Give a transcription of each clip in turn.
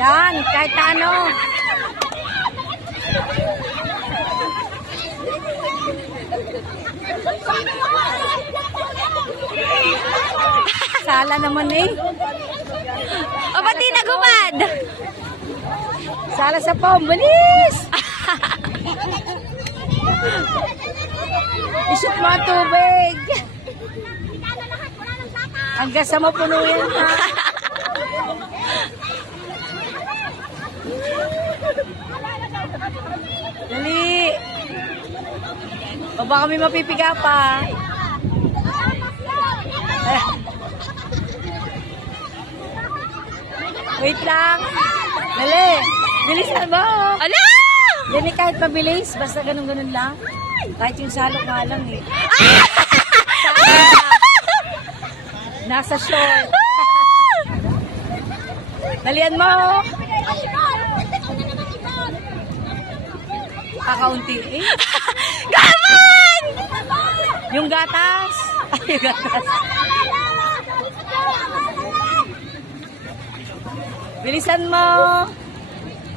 Yan, kahit ano. Sala naman eh. O, ba't di nagumad? Sala sa pom, bilis! Isot mo ang tubig. Hanggang sa mapuno yan ha. Dali. O baka may mapipiga pa. Wait lang. Dali. Bilisan mo. Ala! Dali kahit mabilis. Basta ganun-ganun lang. Kahit yung salok nga lang eh. Nasa shore. Dalian mo. Kakaunti eh. Gaman! Yung gatas. Ay, yung gatas. Bilisan mo.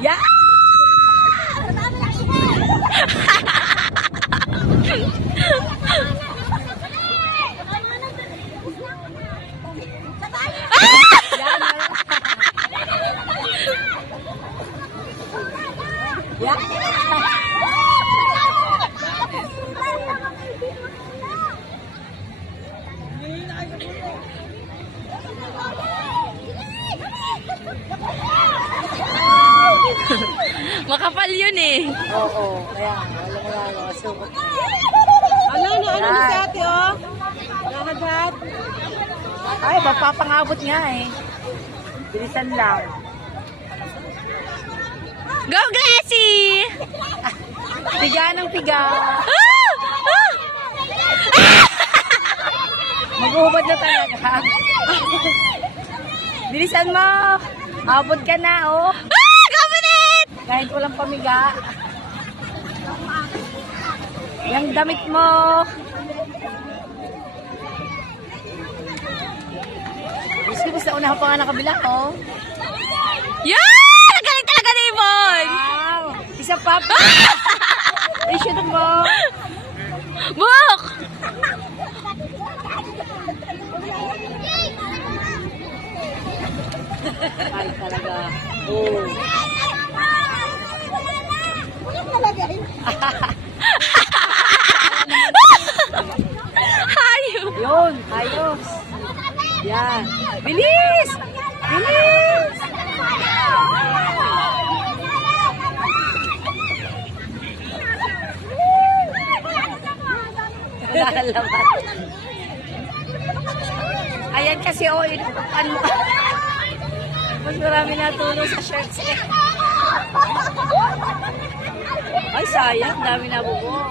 Yeah! Yeah. Makapal yun eh. Oo, kaya wala masukot. Ano ni ate, oh? Lahat. Ay, mapapangabot nga eh. Bilisan lang. Go, Gracie! Piga ng piga. Mag-uubad na talaga. Bilisan mo. Abot ka na, oh. Gamanit! Kahit walang pamiga. Yung damit mo. Gusto mo sa unahan pa nga nakabila, oh. Yan! Galing talaga ni Ibon! Wow! Isa pa. I-shoot mo. Book! Ay, talaga. Oh. Hayo! Yun, ayos. Yan. Bilis! Bilis! Lalaman. Ayan kasi, oh, inutupan mo. Mas marami natulong sa shirts eh. Ay, sayang. Dami na bubo.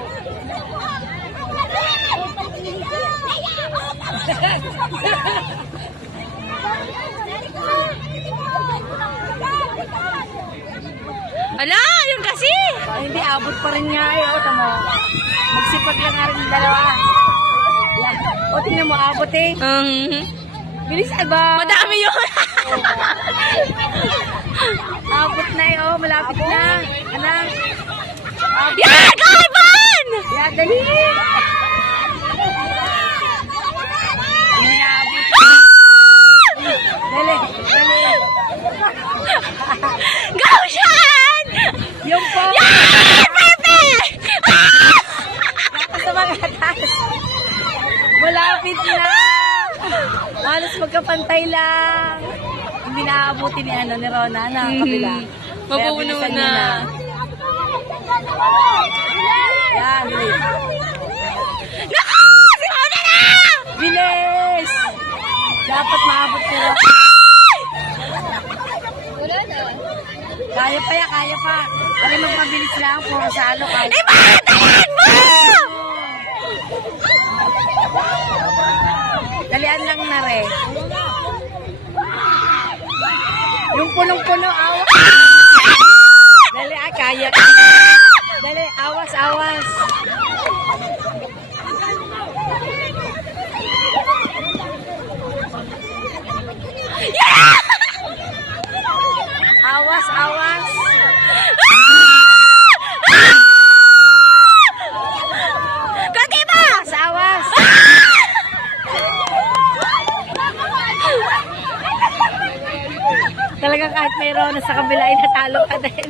Ala, yun kasi! Hindi, abot pa rin nga eh. O, tamo. Magsipag lang nga rin yung dalawa. Yan. O, tingnan mo, abot eh. Bilis, ay ba? Madami yun! Abot na eh, oh. Malapit na. Anak. Yan! Kaiban! Yan, dali. Hindi na abot. Dali, dali. Go, Sean! Yung po. Yan! Perfect! Sa mga atas. Malapit na. Halos magkapantay lang. Hindi naaabuti ni Rona na kabila. Kaya Mapuno bilisan niyo na. Yan, bilis. Naku! Si Rona na! Bilis! Dapat maabot ko. Wala na. Kaya pa yan, kaya pa. Pari magpabilis lang, puro salo. Iba! Dalian mo! Dalian lang na rin. Yung punong-puno, awas. Dali, kaya. Dali, awas, awas. Yeah! Awas. Talagang kahit mayroon na sa kabila ay natalo ka din.